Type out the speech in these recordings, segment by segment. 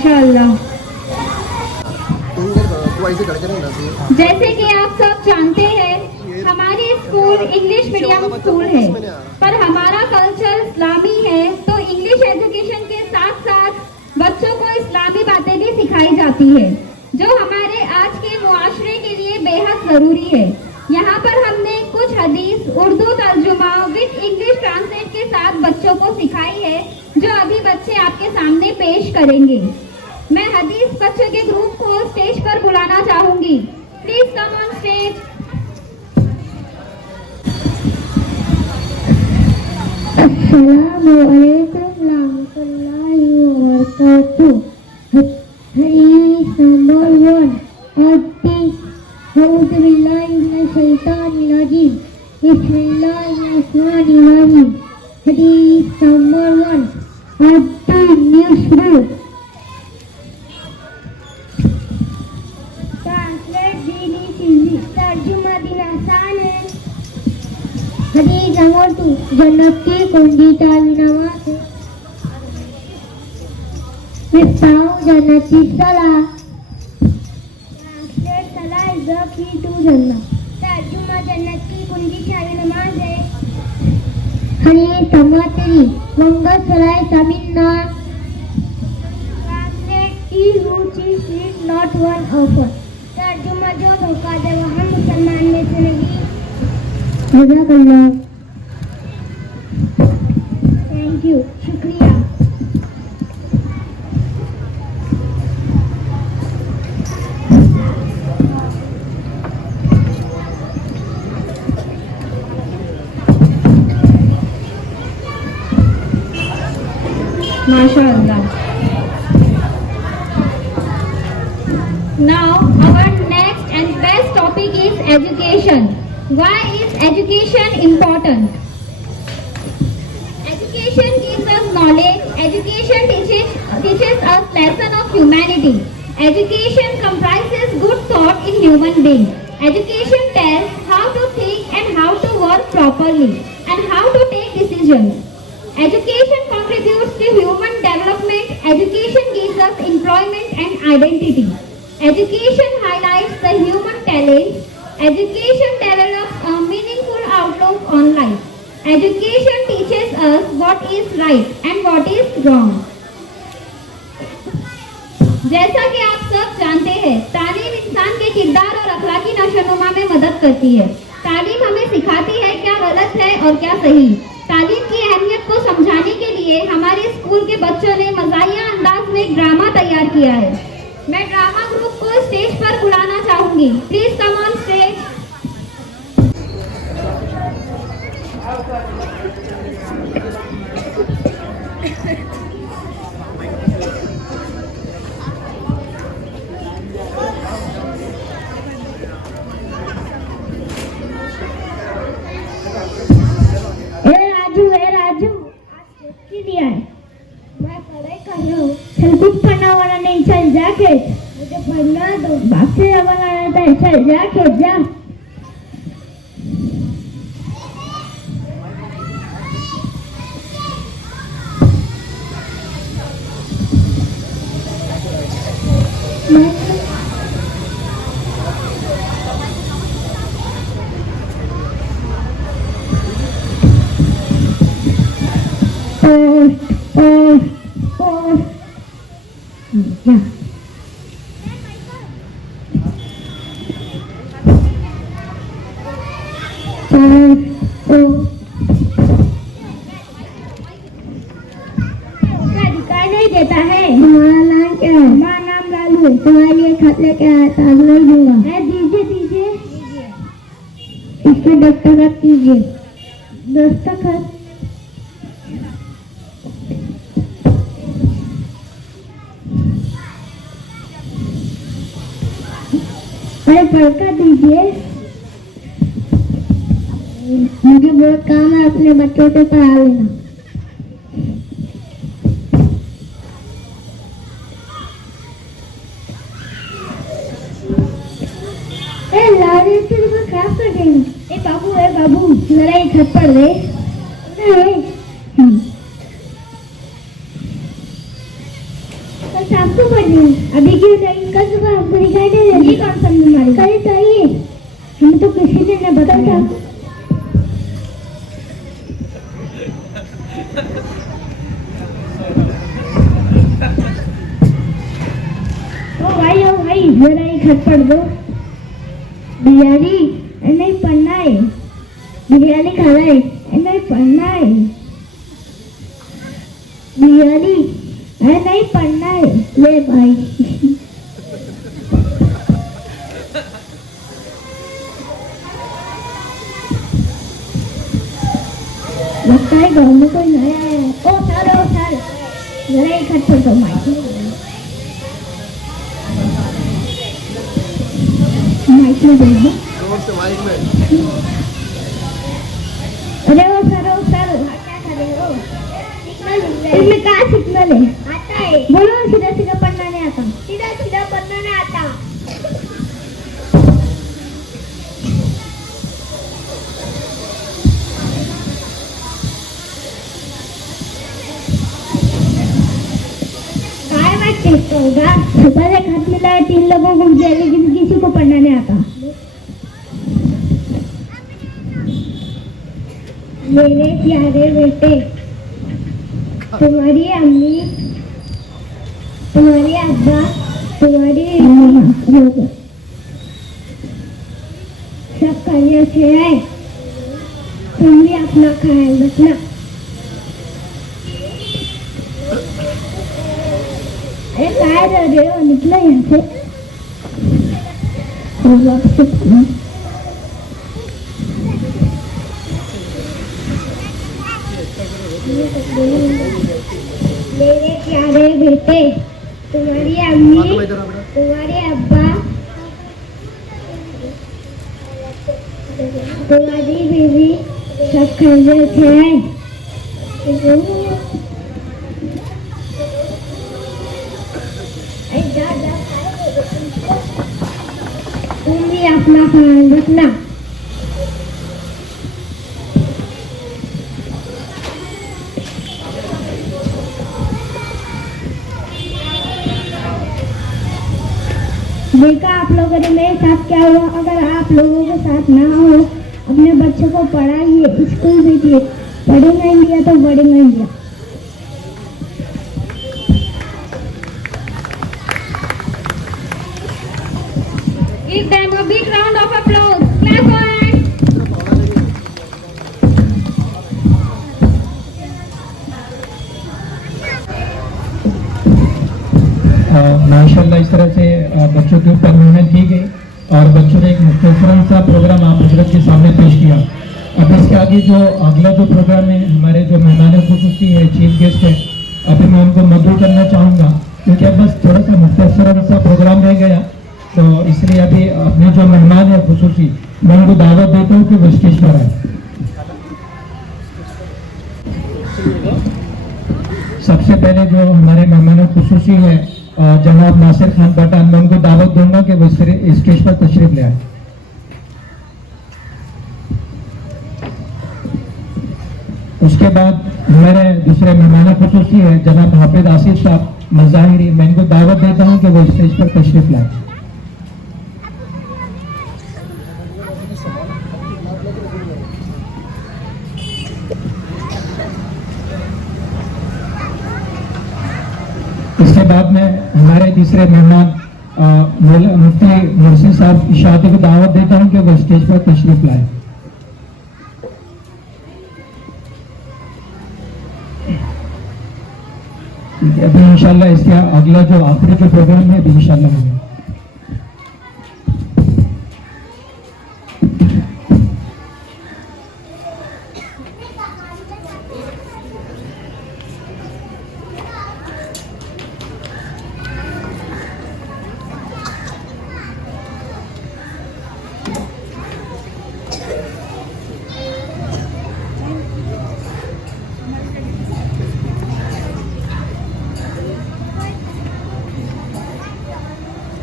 माशाअल्लाह। तो ऐसे करके नहीं ना जैसे कि आप सब जानते हैं, हमारी स्कूल इंग्लिश मीडियम स्कूल है, पर हमारा कल्चर इस्लामी है, तो इंग्लिश एजुकेशन के साथ साथ बच्चों को इस्लामी बातें भी सिखाई जाती है, जो हमारे आज के मुआशरे के लिए बेहद ज़रूरी है। यहाँ पर हमने कुछ हदीस उर्दू तर्जुमा विद इंग्लिश ट्रांसलेट के साथ बच्चों को सिखाई है, जो अभी बच्चे आपके सामने पेश करेंगे। मैं हदीस बच्चों के ग्रुप को स्टेज पर बुलाना चाहूंगी। Please come on stage. Assalamualaikum warahmatullahi wabarakatuh. Hadis number 1. A'udzu billahi minasyaitonir rajim. Bismillahirrahmanirrahim. Hadis number 1. Ad-din Translate deen is easy. तर्जुमा दिन आसान है। हदीस नंबर 2, जन्नत की कुंजी चाबी नमाज है। मिफ्ताह जन्नत की सलाह। ट्रांसलेट सलाह इज द की टू जन्नत। तर्जुमा जन्नत की कुंजी चाबी नमाज है। हदीस नंबर 3, मंगल सलाह समिन्ना। ट्रांसलेट ही हु चीज is not one of us. तर्जुमा जो धोखा दे वो हम मुसलमान में से नहीं। जज़ाकल्लाह। थैंक यू, शुक्रिया। माशाअल्लाह। Now our next and best topic is education. Why is education important? Education gives us knowledge. Education teaches us lesson of humanity. Education comprises good thought in human being. Education tells how to think and how to work properly and how to take decisions. Education contributes to human development. Education gives us employment and identity. Education highlights the human talent. Education develops a meaningful outlook on life. Education teaches us what is right and what is wrong. जैसा कि आप सब जानते हैं, तालीम इंसान के किरदार और अखलाकी नशोनुमा में मदद करती है। तालीम हमें सिखाती है क्या गलत है और क्या सही। तालीम की अहमियत को समझाने के लिए हमारे स्कूल के बच्चों ने मज़ाहिया अंदाज में एक ड्रामा तैयार किया है। मैं ड्रामा ग्रुप को स्टेज पर बुलाना चाहूंगी। Please come on stage. Raju दिया है। मैं पढ़ाई कर रहा हूँ। चल कुछ पढ़ना वाला नहीं, चल जा खेत। मुझे पढ़ना दो। बाप से जबान आ रहा है, चल जा खेत जा। दिखाई नहीं देता है। तुम्हारा नाम क्या है? मेरा नाम लालू है। तुम्हारे लिए खत लेके आया था, अब नहीं दूंगा। दीजिए दीजिए। इस पे दस्तखत कीजिए। दस्तखत। अरे पढ़कर दीजिए। मुझे बहुत काम है, अपने बच्चों से पढ़ा लेना। खराब कर देंगे। बाबू है बाबू, जरा एक खत पढ़ दे। आपको अभी क्यों नहीं? कल सुबह हमको दिखाई दे रही। ये कौन सा बीमारी? कल तो ये हमें तो किसी ने न बताया। ओ भाई जरा एक हाथ पढ़ दो। बिरयानी नहीं पढ़ना है। बिरयानी खाना है नहीं पढ़ना है। बिरयानी नहीं पढ़ना है। ले भाई लगता है गाँव में कोई नया है। ओ सर जरा एक हाथ पढ़ दो। माइक में बोलो। अरे ओ सर क्या कर रहे हो? इसमें कहाँ सिग्नल है? आता है। बोलो सीधा सीधा पढ़ना नहीं आता। सीधा सीधा पढ़ना नहीं आता। काय बात कहते होगा? सुबह एक हाथ मिला है 3 लोगों को दिया, लेकिन किसी को पढ़ना नहीं आता। मेरे प्यारे बेटे, तुम्हारी अम्मी, तुम्हारी अब्बा, तुम्हारी मम्मा सब करियर से है। तुम भी अपना ख्याल रखना। अरे काय रह रहे हो? निकलो यहाँ से। मेरे प्यारे बेटे, तुम्हारी अम्मी, तुम्हारे अब्बा, तुम्हारी बीवी सब खैरियत से है। तुम भी अपना ख्याल रखना। देखा आप लोगों ने मेरे साथ क्या हुआ? अगर आप लोगों के साथ ना हो, अपने बच्चों को पढ़ाइए, स्कूल भेजिए। पढ़ेगा इंडिया तो बढ़ेगा India. Give them a big round of applause. Clap for hands. माशाल्लाह इस तरह से बच्चों के ऊपर मेहनत की गई और बच्चों ने एक मुख्तसरन सा प्रोग्राम आप हजरत के सामने पेश किया। अब इसके आगे जो अगला जो प्रोग्राम है, हमारे जो मेहमान खुसूसी है, चीफ गेस्ट है, अभी मैं उनको मदऊ करना चाहूँगा क्योंकि अब बस थोड़ा सा मुख्तसरन सा प्रोग्राम रह गया, तो इसलिए अभी अपने जो मेहमान है खुसूसी, मैं उनको दावत देता हूँ कि वो स्टेज पर आए। सबसे पहले जो हमारे मेहमान खुसूसी है जनाब नासिर खान पठान, मैं उनको दावत दूंगा कि वो स्टेज पर तशरीफ ले आए। उसके बाद हमारे दूसरे मेहमान खुसूसी है जनाब हाफिज आसिफ साहब मज़ाहिरी, मैं इनको दावत देता हूँ कि वो स्टेज पर तशरीफ लाए। इसके बाद में हमारे तीसरे मेहमान मुफ्ती मुर्शी साहब इशाती को दावत देता हूं कि वो स्टेज पर तशरीफ लाए। अभी इंशाल्लाह इसके अगला जो आखिरी जो प्रोग्राम है अभी इंशाल्लाह होगा।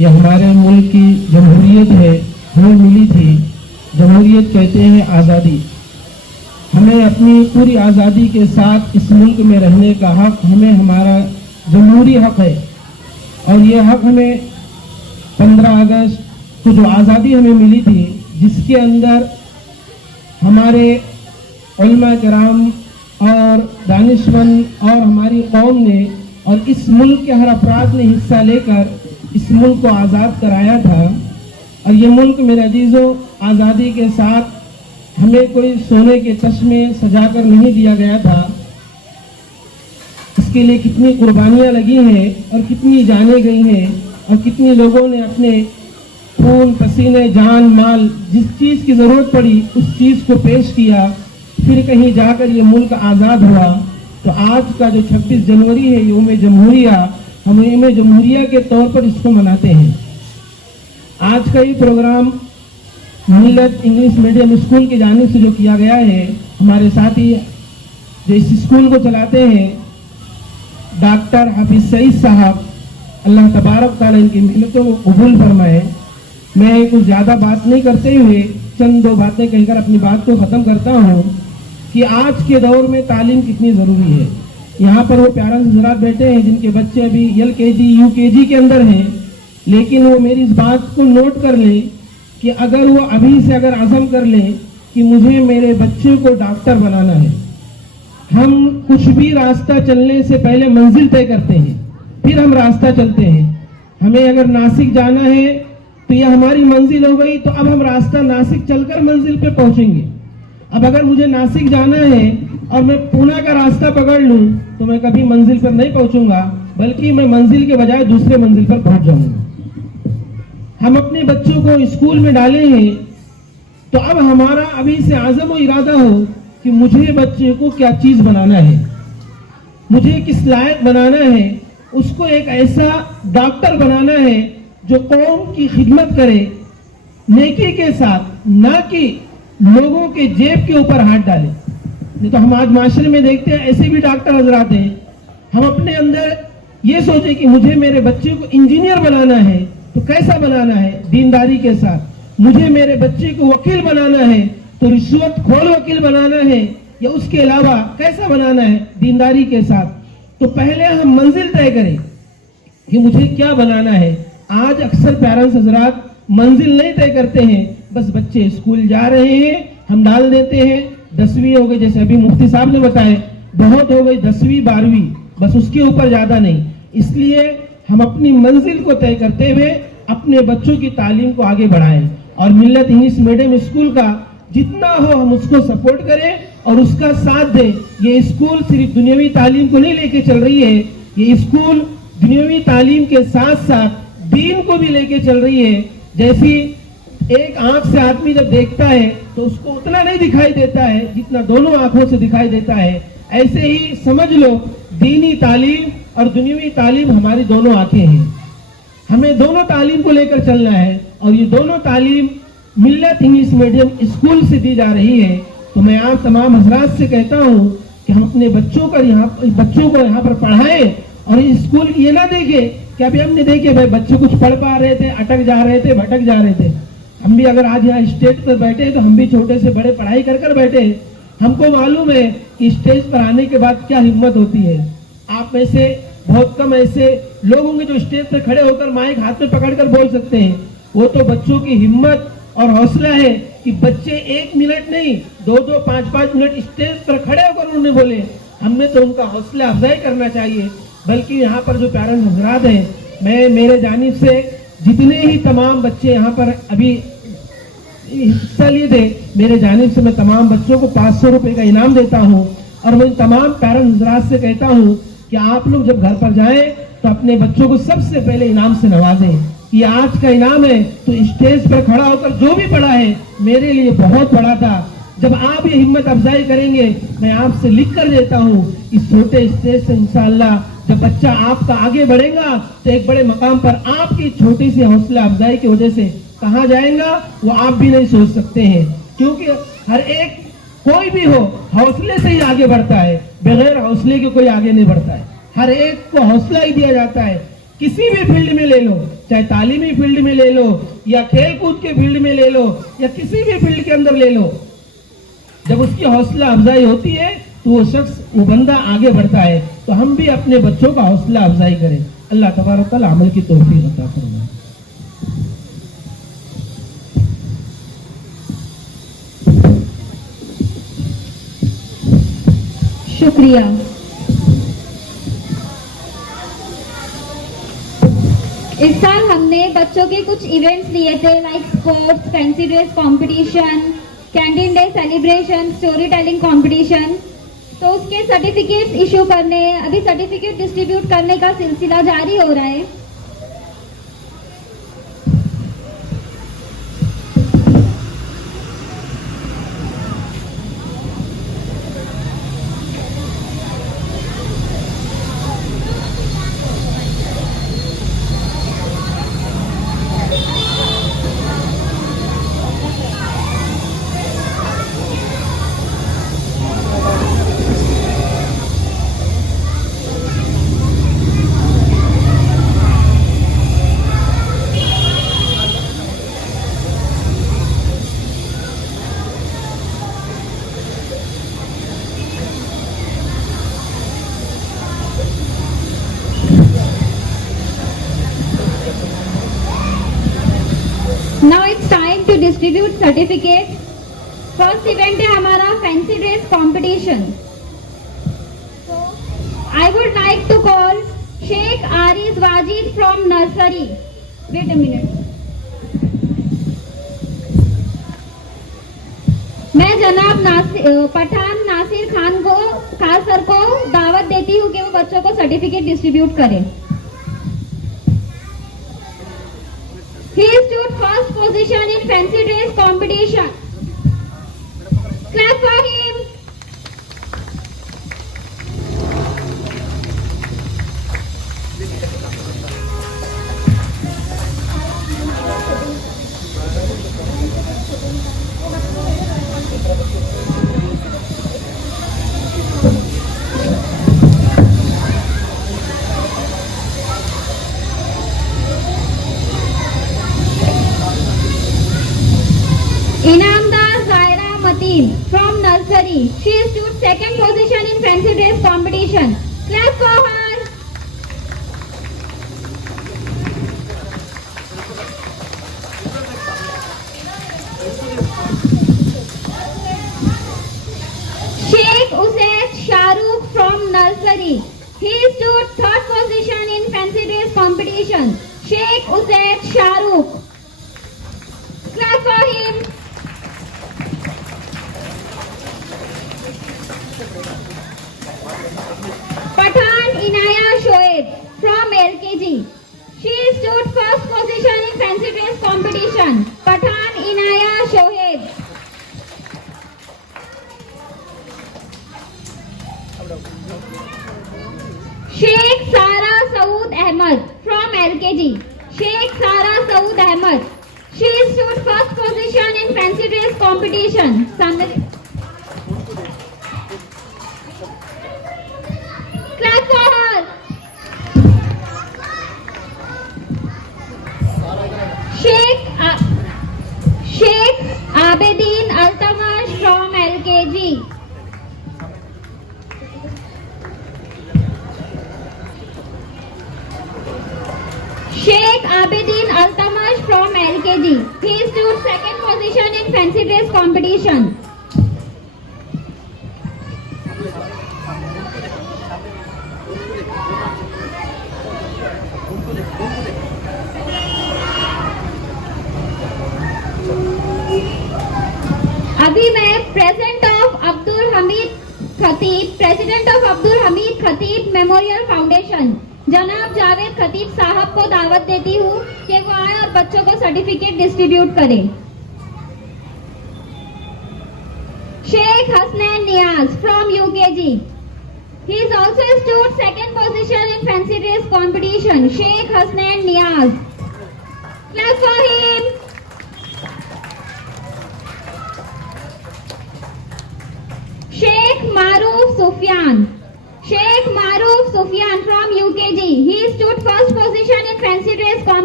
ये हमारे मुल्क की जमहूरियत है, हमें मिली थी। जमहूरियत कहते हैं आज़ादी। हमें अपनी पूरी आज़ादी के साथ इस मुल्क में रहने का हक, हमें हमारा जमहूरी हक है। और ये हक हमें 15 अगस्त को जो आज़ादी हमें मिली थी, जिसके अंदर हमारे उलमा कराम और दानिशमंद और हमारी कौम ने और इस मुल्क के हर अफराद ने हिस्सा लेकर इस मुल्क को आज़ाद कराया था। और ये मुल्क मेरे अजीज़ों, आज़ादी के साथ हमें कोई सोने के चश्मे सजाकर नहीं दिया गया था। इसके लिए कितनी कुर्बानियाँ लगी हैं और कितनी जानें गई हैं और कितने लोगों ने अपने खून पसीने जान माल जिस चीज़ की ज़रूरत पड़ी उस चीज़ को पेश किया, फिर कहीं जाकर ये मुल्क आज़ाद हुआ। तो आज का जो 26 जनवरी है, यौम जमहूरिया, हम यौम जमहूरिया के तौर पर इसको मनाते हैं। आज का ये प्रोग्राम मिल्लत इंग्लिश मीडियम स्कूल की जानिब से जो किया गया है, हमारे साथी जो इस स्कूल को चलाते हैं डॉक्टर हाफिज सईद साहब, अल्लाह तबारक ताला इनकी मेहनतों को कबूल फरमाए। मैं कुछ ज़्यादा बात नहीं करते हुए चंद दो बातें कहकर अपनी बात को ख़त्म करता हूँ कि आज के दौर में तालीम कितनी ज़रूरी है। यहाँ पर वो पेरेंट्स हज़रात बैठे हैं जिनके बच्चे अभी LKG UKG के अंदर हैं, लेकिन वो मेरी इस बात को नोट कर लें कि अगर वो अभी से अगर आज़म कर लें कि मुझे मेरे बच्चे को डॉक्टर बनाना है। हम कुछ भी रास्ता चलने से पहले मंजिल तय करते हैं, फिर हम रास्ता चलते हैं। हमें अगर नासिक जाना है तो यह हमारी मंजिल हो गई, तो अब हम रास्ता नासिक चलकर मंजिल पे पहुंचेंगे। अब अगर मुझे नासिक जाना है और मैं पूना का रास्ता पकड़ लूं तो मैं कभी मंजिल पर नहीं पहुंचूंगा, बल्कि मैं मंजिल के बजाय दूसरे मंजिल पर पहुंच जाऊंगा। हम अपने बच्चों को स्कूल में डाले हैं तो अब हमारा अभी से आज़म और इरादा हो कि मुझे बच्चे को क्या चीज़ बनाना है, मुझे किस लायक बनाना है, उसको एक ऐसा डॉक्टर बनाना है जो कौम की खिदमत करे नेकी के साथ, ना कि लोगों के जेब के ऊपर हाथ डाले। नहीं तो हम आज माशरे में देखते हैं ऐसे भी डॉक्टर हजरात हैं। हम अपने अंदर ये सोचे कि मुझे मेरे बच्चे को इंजीनियर बनाना है तो कैसा बनाना है, दीनदारी के साथ। मुझे मेरे बच्चे को वकील बनाना है तो रिश्वत खोर वकील बनाना है, या उसके अलावा कैसा बनाना है, दीनदारी के साथ। तो पहले हम मंजिल तय करें कि मुझे क्या बनाना है। आज अक्सर पेरेंट्स हजरात मंजिल नहीं तय करते हैं, बस बच्चे स्कूल जा रहे हैं, हम डाल देते हैं। 10वीं हो गई, जैसे अभी मुफ्ती साहब ने बताया, बहुत हो गई 10वीं 12वीं, बस उसके ऊपर ज़्यादा नहीं। इसलिए हम अपनी मंजिल को तय करते हुए अपने बच्चों की तालीम को आगे बढ़ाएं और मिल्लत इंग्लिश मीडियम स्कूल का जितना हो हम उसको सपोर्ट करें और उसका साथ दें। ये स्कूल सिर्फ दुनियावी तालीम को नहीं लेके चल रही है, ये स्कूल दुनियावी तालीम के साथ साथ दीन को भी लेके चल रही है। जैसी एक आंख से आदमी जब देखता है तो उसको उतना नहीं दिखाई देता है जितना दोनों आंखों से दिखाई देता है, ऐसे ही समझ लो दीनी तालीम और दुनियावी तालीम हमारी दोनों आंखें हैं। हमें दोनों तालीम को लेकर चलना है और ये दोनों तालीम मिल्लत इंग्लिश मीडियम स्कूल से दी जा रही है। तो मैं आप तमाम हजरात से कहता हूँ कि हम अपने बच्चों को यहाँ पर पढ़ाएं और इस स्कूल ये ना देखें कि अभी हमने देखे भाई बच्चे कुछ पढ़ पा रहे थे, अटक जा रहे थे, भटक जा रहे थे। हम भी अगर आज यहाँ स्टेज पर बैठे तो हम भी छोटे से बड़े पढ़ाई कर बैठे। हमको मालूम है कि स्टेज पर आने के बाद क्या हिम्मत होती है। आप में से बहुत कम ऐसे लोग होंगे जो स्टेज पर खड़े होकर माइक हाथ में पकड़कर बोल सकते हैं। वो तो बच्चों की हिम्मत और हौसला है कि बच्चे 1 मिनट नहीं 2-2 5-5 मिनट स्टेज पर खड़े होकर उन्होंने बोले। हमने तो उनका हौसला अफजाई करना चाहिए। बल्कि यहाँ पर जो पेरेंट्स हजरात हैं, मैं मेरे जानिब से जितने ही तमाम बच्चे यहाँ पर अभी हिस्सा लिए थे, मेरे जानिब से मैं तमाम बच्चों को 500 रुपये का इनाम देता हूँ। और मैं तमाम पेरेंट्स हजरात से कहता हूँ कि आप लोग जब घर पर जाएं तो अपने बच्चों को सबसे पहले इनाम से नवाजें। ये आज का इनाम है, तो स्टेज पर खड़ा होकर जो भी पढ़ा है मेरे लिए बहुत बड़ा था। जब आप ये हिम्मत अफजाई करेंगे, मैं आपसे लिख कर देता हूँ इस छोटे स्टेज से इंशाअल्लाह जब बच्चा आपका आगे बढ़ेगा तो एक बड़े मकाम पर आपकी छोटी सी हौसला अफजाई की वजह से कहाँ जाएगा वो आप भी नहीं सोच सकते हैं। क्योंकि हर एक कोई भी हो हौसले से ही आगे बढ़ता है, बगैर हौसले के कोई आगे नहीं बढ़ता है। हर एक को हौसला ही दिया जाता है। किसी भी फील्ड में ले लो, चाहे तालीमी फील्ड में ले लो या खेल कूद के फील्ड में ले लो या किसी भी फील्ड के अंदर ले लो, जब उसकी हौसला अफजाई होती है तो वो शख्स, वो बंदा आगे बढ़ता है। तो हम भी अपने बच्चों का हौसला अफजाई करें। अल्लाह तबारक तआला अमल की तौफीक अता फरमाए। शुक्रिया। इस साल हमने बच्चों के कुछ इवेंट्स लिए थे, like sports, fancy dress competition, canteen day celebration, story telling competition. तो उसके सर्टिफिकेट्स इशू करने, अभी सर्टिफिकेट डिस्ट्रीब्यूट करने का सिलसिला जारी हो रहा है। Now it's time to distribute certificates. First event है हमारा fancy dress competition. So I would like to call Sheikh Ariz Wajid from nursery. Wait a minute. मैं जनाब पठान नासिर खान सर को दावत देती हूँ कि वो बच्चों को सर्टिफिकेट डिस्ट्रीब्यूट करें। He stood first position in fancy dress competition. Clap for him. Inamdar Zaira Mateen from nursery. She stood second position in fancy dress competition. Clap for her. Sheikh Usaid Shahrukh from nursery. He stood third position in fancy dress competition. Sheikh Usaid Shahrukh. Clap for him. Pathan Inaya Shoaib from LKG. She stood first position in fancy dress competition. Pathan Inaya Shoaib. Sheikh Sara Saud Ahmed from LKG. Sheikh Sara Saud Ahmed. She stood first position in fancy dress competition. Clap for her. Sheikh Abedin Altamash from LKG. Sheikh Abedin Altamash from LKG. He stood second position in fancy dress competition. अभी मैं president of Abdul Hamid Khatib memorial foundation जनाब जावेद खतीब साहब को दावत देती हूँ कि वो आए और बच्चों को सर्टिफिकेट डिस्ट्रीब्यूट करें। शेख हसनैन नियाज from UKG. He is also stood second position in fancy dress competition. Sheikh Hasnain Niaz. Clap for him. Sheikh Maruf Sufyan. Sheikh Maruf Sufyan from UKG. He stood first position in fancy dress competition.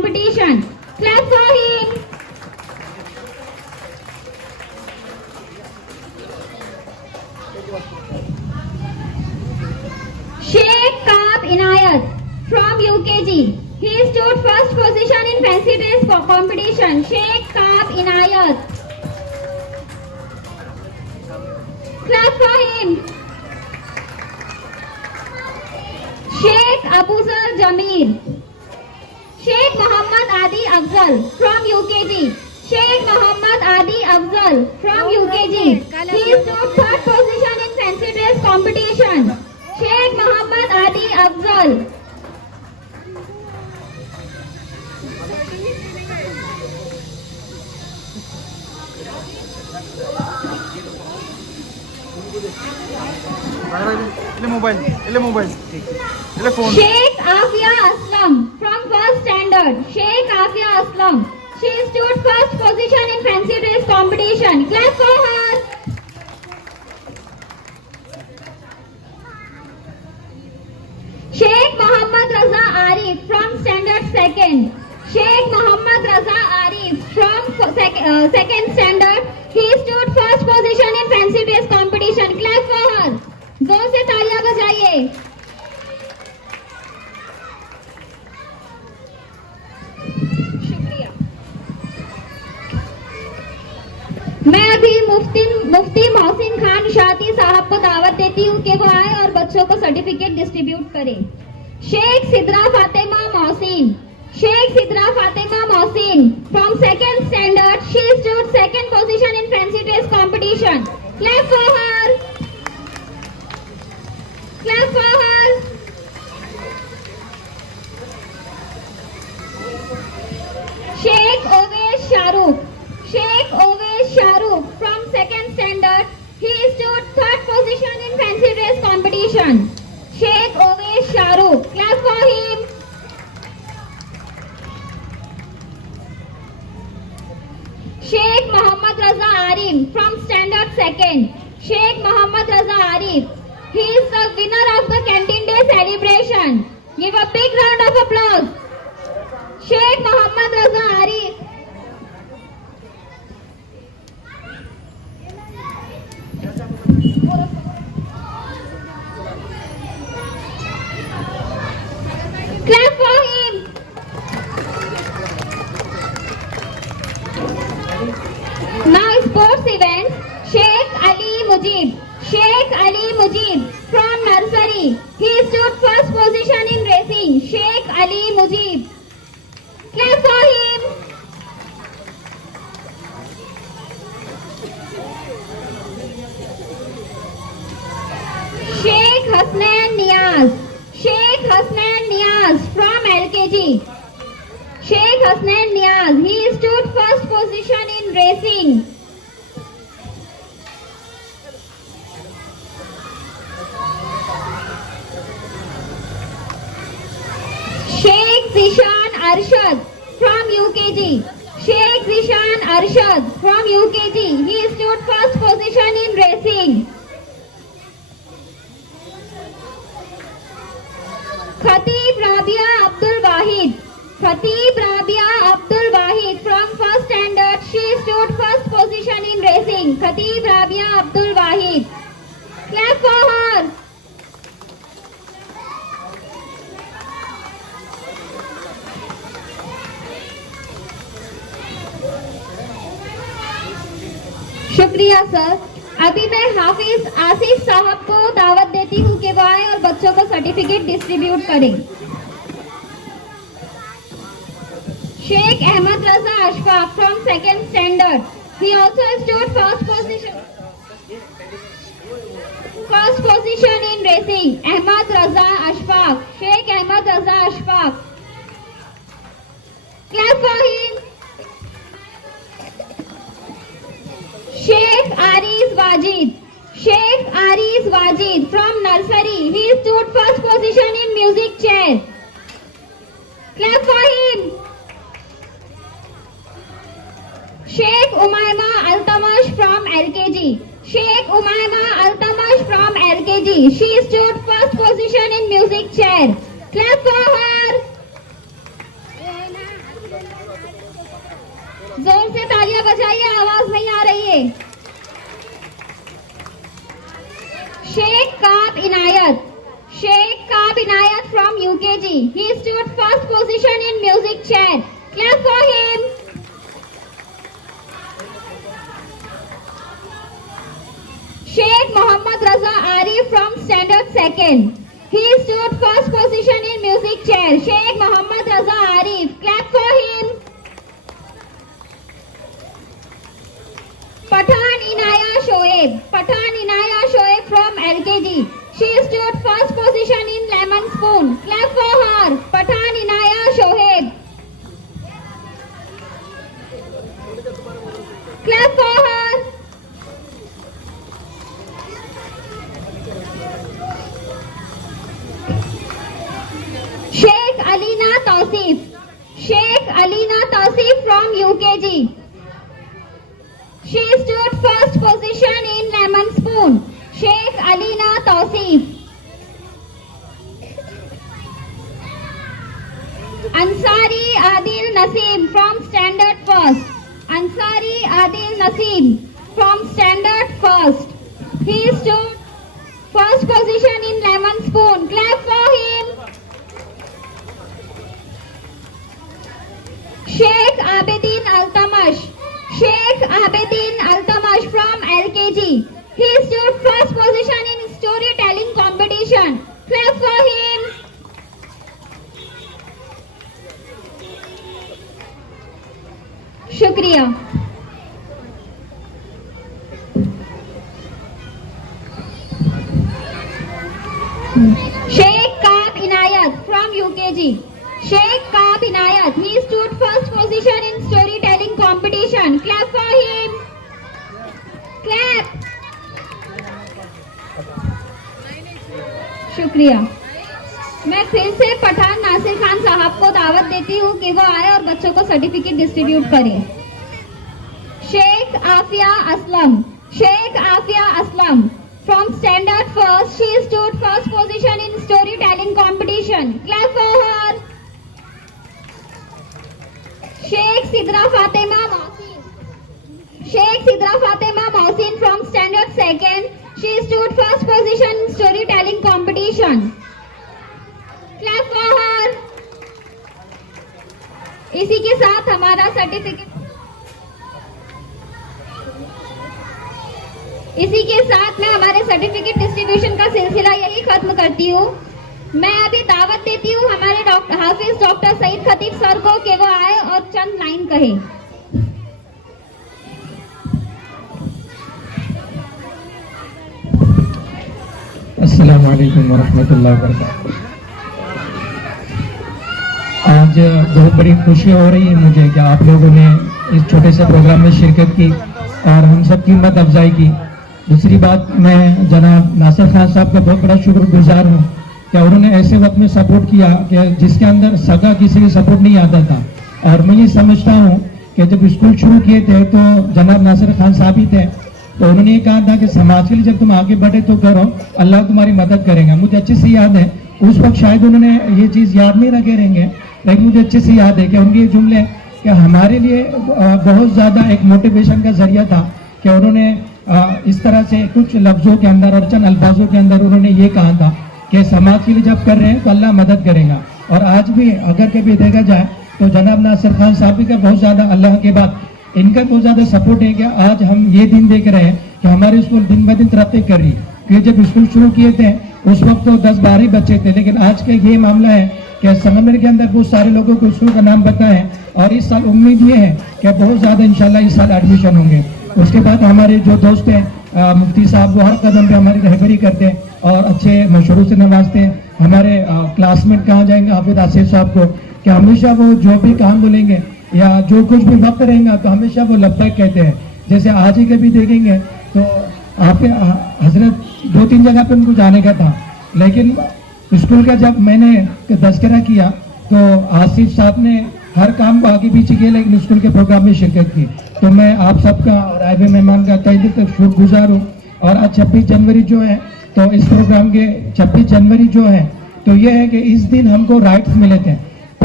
competition. Clap for him. Sheikh Kaab Inayat from UKG. He stood first position in fancy dress competition. Sheikh Kaab Inayat. Clap for him. Sheikh Abuzar Jamil. Sheikh Muhammad Adi Afzal from UKG. Sheikh Muhammad Adi Afzal from UKG. He stood third position in fancy dress competition. Sheikh Muhammad Adi Afzal. Sheikh Afia Aslam from first standard. Sheikh Afia Aslam. She stood first position in fancy dress competition. Clap for her. Sheikh Muhammad Raza Arif from standard second. Sheikh Muhammad Raza Arif from second standard. He stood first position in fancy dress competition. Clap for her. जोर से तालियां बजाइए. शुक्रिया. मैं अभी मुफ्ती मोहसिन खान शाती साहब को दावत देती हूँ कि वो आए और बच्चों को सर्टिफिकेट डिस्ट्रीब्यूट करें. Sheikh Sidra Fatima Mohsin. Sheikh Sidra Fatima Mohsin from second standard. She stood second position in fancy dress competition. Clap for her. Clap for her. Sheikh Ovesh Shahrukh. Sheikh Ovesh Shahrukh from second standard. He stood third position in fancy dress competition. Sheikh Ovesh Shahrukh. Clap for him. Sheikh Muhammad Raza Arif from standard second. Sheikh Muhammad Raza Arif. He is the winner of the Canteen Day celebration. Give a big round of applause. Sheikh Muhammad Raza Arif. Clap for him. Now sports event. Sheikh Ali Mujib. Sheikh Ali Mujib from nursery. He stood first position in racing. Sheikh Ali Mujib. Clap for him. Sheikh Hasnain Niaz. Sheikh Hasnain Niaz from LKG. Sheikh Hasnain Niaz. He stood first position in racing. Sheikh Zishan Arshad from UKG. Sheikh Zishan Arshad from UKG. He stood first position in racing. Khatib Rabia Abdul Wahid. Khatib Rabia Abdul Wahid from first standard. She stood first position in racing. Khatib Rabia Abdul Wahid. Clap for her. शुक्रिया sir. अभी मैं हाफिज आसिफ साहब को दावत देती हूँ कि वो आए और बच्चों को सर्टिफिकेट डिस्ट्रीब्यूट करें. Sheikh Ahmad Raza Ashfaq from second standard. He also stood first position in racing. Ahmad Raza Ashfaq. Sheikh Ahmad Raza Ashfaq. Clap for him. Sheikh Ariz Wajid. Sheikh Ariz Wajid from nursery. He stood first position in music chair. Clap for him. Sheikh Umayma Altamash from LKG. Sheikh Umayma Altamash from LKG. She stood first position in music chair. Clap for her. जोर से तालियां बजाइए, आवाज नहीं आ रही है। शेख काब इनायत from UKG. He stood first position in music chair. Clap for him. Sheikh Mohammad Raza Arif from standard 2nd. He stood first position in music chair. Sheikh Mohammad Raza Arif. Clap for him. Pathan Inaya Shoaib from LKG. She stood first position in lemon spoon. Clap for her. Pathan Inaya Shoaib. Clap for her. Sheikh Alina Tausif from UKG. She stood first position in lemon spoon. Sheikh Alina Tausif. Ansari Adil Naseem from standard 1st. Ansari Adil Naseem from standard 1st. He stood first position in lemon spoon. Clap for him. Sheikh Abedin Altamash from LKG. He stood first position in storytelling competition. Clap for him. Shukriya. Sheikh Kaab Inayat from UKG. Sheikh Kaab Inayat. He stood first position in storytelling competition. Clap for him. Clap. शुक्रिया। मैं फिर से पठान नासिर खान साहब को दावत देती हूँ कि वो आए और बच्चों को सर्टिफिकेट डिस्ट्रीब्यूट करें। Sheikh Aafia Aslam from standard 1st. She stood first position in storytelling competition. Clap for her. Sheikh Sidra Fatima Mohsin from standard 2nd. She stood first position in storytelling competition. Clap for her. इसी के साथ हमारा certificate मैं हमारे certificate distribution का सिलसिला यही खत्म करती हूँ। मैं अभी दावत देती हूँ हमारे हाफिज डॉक्टर सईद खतीब सर को कि वो आए और चंद लाइन कहे। अस्सलामु अलैकुम वरहमतुल्लाहि वबरकातुहू। आज बहुत बड़ी खुशी हो रही है मुझे कि आप लोगों ने इस छोटे से प्रोग्राम में शिरकत की और हम सब की हिम्मत अफजाई की। दूसरी बात, मैं जनाब नासिर खान साहब का बहुत बड़ा शुक्रगुजार हूँ कि उन्होंने ऐसे वक्त में सपोर्ट किया कि जिसके अंदर सगा किसी भी सपोर्ट नहीं आता था। और मैं ये समझता हूँ कि जब स्कूल शुरू किए थे तो जनाब नासिर खान साहब ही थे, तो उन्होंने ये कहा था कि समाज के लिए जब तुम आगे बढ़े तो करो, अल्लाह तुम्हारी मदद करेगा। मुझे अच्छे से याद है, उस वक्त शायद उन्होंने ये चीज़ याद नहीं रखे रहेंगे, लेकिन मुझे अच्छे से याद है कि उनके ये जुमले कि हमारे लिए बहुत ज़्यादा एक मोटिवेशन का जरिया था कि उन्होंने इस तरह से कुछ लफ्ज़ों के अंदर और चंद अल्फाजों के अंदर उन्होंने ये कहा था कि समाज के लिए जब कर रहे हैं तो अल्लाह मदद करेगा। और आज भी अगर कभी देखा जाए तो जनाब नासिर खान साहब का बहुत ज़्यादा अल्लाह के बाद इनका बहुत ज़्यादा सपोर्ट है कि आज हम ये दिन देख रहे हैं कि हमारी स्कूल दिन ब दिन तरक्की कर रही है। क्योंकि जब स्कूल शुरू किए थे उस वक्त तो 10-12 बच्चे थे, लेकिन आज का ये मामला है कि संगमनेर के अंदर बहुत सारे लोगों को स्कूल का नाम पता है और इस साल उम्मीद ये है कि बहुत ज़्यादा इंशाल्लाह इस साल एडमिशन होंगे। उसके बाद हमारे जो दोस्त हैं मुफ्ती साहब, वो हर कदम पे हमारी रहबरी करते हैं और अच्छे मशवरों से नवाजते हैं। हमारे क्लासमेट कहाँ जाएंगे हाफिज आसिफ साहब को कि हमेशा वो जो भी काम बोलेंगे या जो कुछ भी वक्त रहेगा तो हमेशा वो लब्बैक कहते हैं। जैसे आज ही कभी देखेंगे तो आपके हजरत 2-3 जगह पे उनको जाने का था, लेकिन स्कूल का जब मैंने तज़किरा किया तो आसिफ साहब ने हर काम को आगे पीछे किया, लेकिन स्कूल के प्रोग्राम में शिरकत की। तो मैं आप सबका और आए हुए मेहमान का तहे दिल तक शुक्रगुजार हूँ। और आज 26 जनवरी जो है तो इस प्रोग्राम के 26 जनवरी जो है तो ये है कि इस दिन हमको राइट्स मिले थे।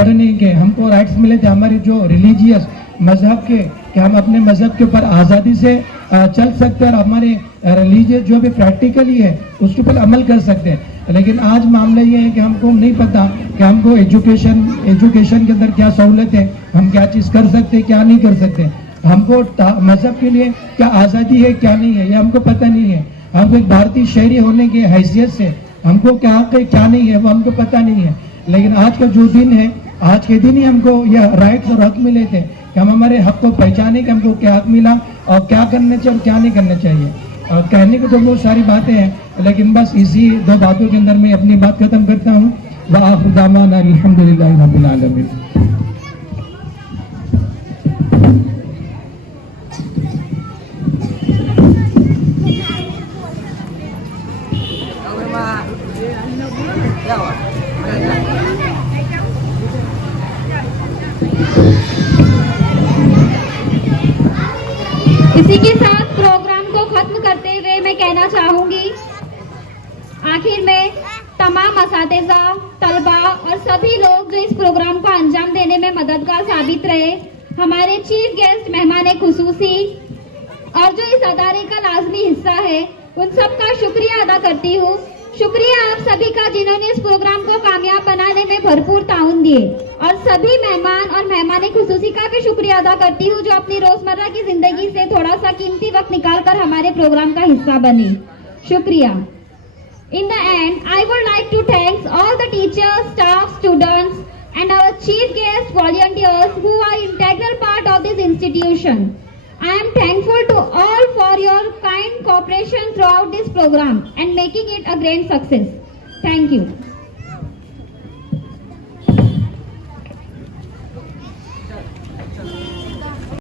पढ़ने के हमको राइट्स मिले थे, हमारे जो रिलीजियस मजहब के, कि हम अपने मजहब के ऊपर आज़ादी से चल सकते हैं और हमारे रिलीजियस जो भी प्रैक्टिकली है उसके ऊपर अमल कर सकते हैं। लेकिन आज मामला ये है कि हमको नहीं पता कि हमको एजुकेशन के अंदर क्या सहूलत है, हम क्या चीज़ कर सकते हैं, क्या नहीं कर सकते। हमको मजहब के लिए क्या आज़ादी है, क्या नहीं है, ये हमको पता नहीं है। हमको एक भारतीय शहरी होने की हैसियत से हमको क्या हक है, क्या नहीं है, वो हमको पता नहीं है। लेकिन आज का जो दिन है, आज के दिन ही हमको यह राइट्स और हक मिले थे कि हम हमारे हक को पहचाने कि हमको क्या हक मिला और क्या करना चाहिए और क्या नहीं करना चाहिए। और कहने को तो बहुत सारी बातें हैं, लेकिन बस इसी 2 बातों के अंदर मैं अपनी बात खत्म करता हूँ। व आखिर दावाना अल्हम्दुलिल्लाहि रब्बिल आलमीन। इसी के साथ प्रोग्राम को खत्म करते हुए मैं कहना चाहूंगी, आखिर में तमाम असातिज़ा, तलबा और सभी लोग जो इस प्रोग्राम को अंजाम देने में मददगार साबित रहे, हमारे चीफ गेस्ट मेहमान खुसूसी और जो इस अदारे का लाजमी हिस्सा है, उन सब का शुक्रिया अदा करती हूँ। शुक्रिया आप सभी का जिन्होंने इस प्रोग्राम को कामयाब बनाने में भरपूर ताउन दिए, और सभी मेहमान और मेहमान खुसूसी का भी शुक्रिया अदा करती हूँ जो अपनी रोजमर्रा की जिंदगी से थोड़ा सा कीमती वक्त निकाल कर हमारे प्रोग्राम का हिस्सा बने। शुक्रिया। In the end, I would like to thank all the teachers, staff, students and our chief guest volunteers who are integral part of this institution. I am thankful to all for your kind cooperation throughout this program and making it a great success. Thank you.